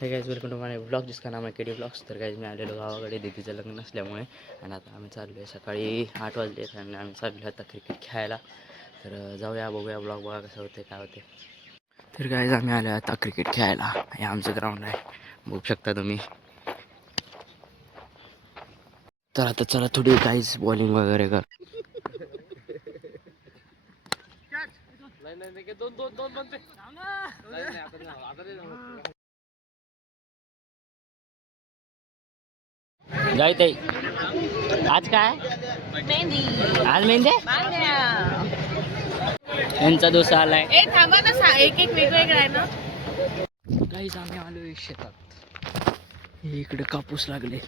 हे guys welcome to my blog जिसका नाम आहे केडी ब्लॉग्स. तर गाईज मी आलेलो गावाकडे दीदीचं लग्न नसल्यामुळे आणि आता आम्ही चाललो आहे सकाळी 8 वाजले आणि आम्ही चाललो आता क्रिकेट खेळायला. तर जाऊया बघूया ब्लॉग बघा कसं होते काय होते. तर गाईज आम्ही आलो आता क्रिकेट खेळायला. हे आमचं ग्राउंड आहे बघू शकता तुम्ही. तर आता चला थोडी गाईज बॉलिंग वगैरे कर. गाई ताई आज काय मेहंदी. आज मेहंदी यांचा डोसा आलाय. ए थांबा ना, एक एक वेगवेगळं आहे ना. गाईज आम्ही आलो शेतात. हे इकडे कापूस लागले.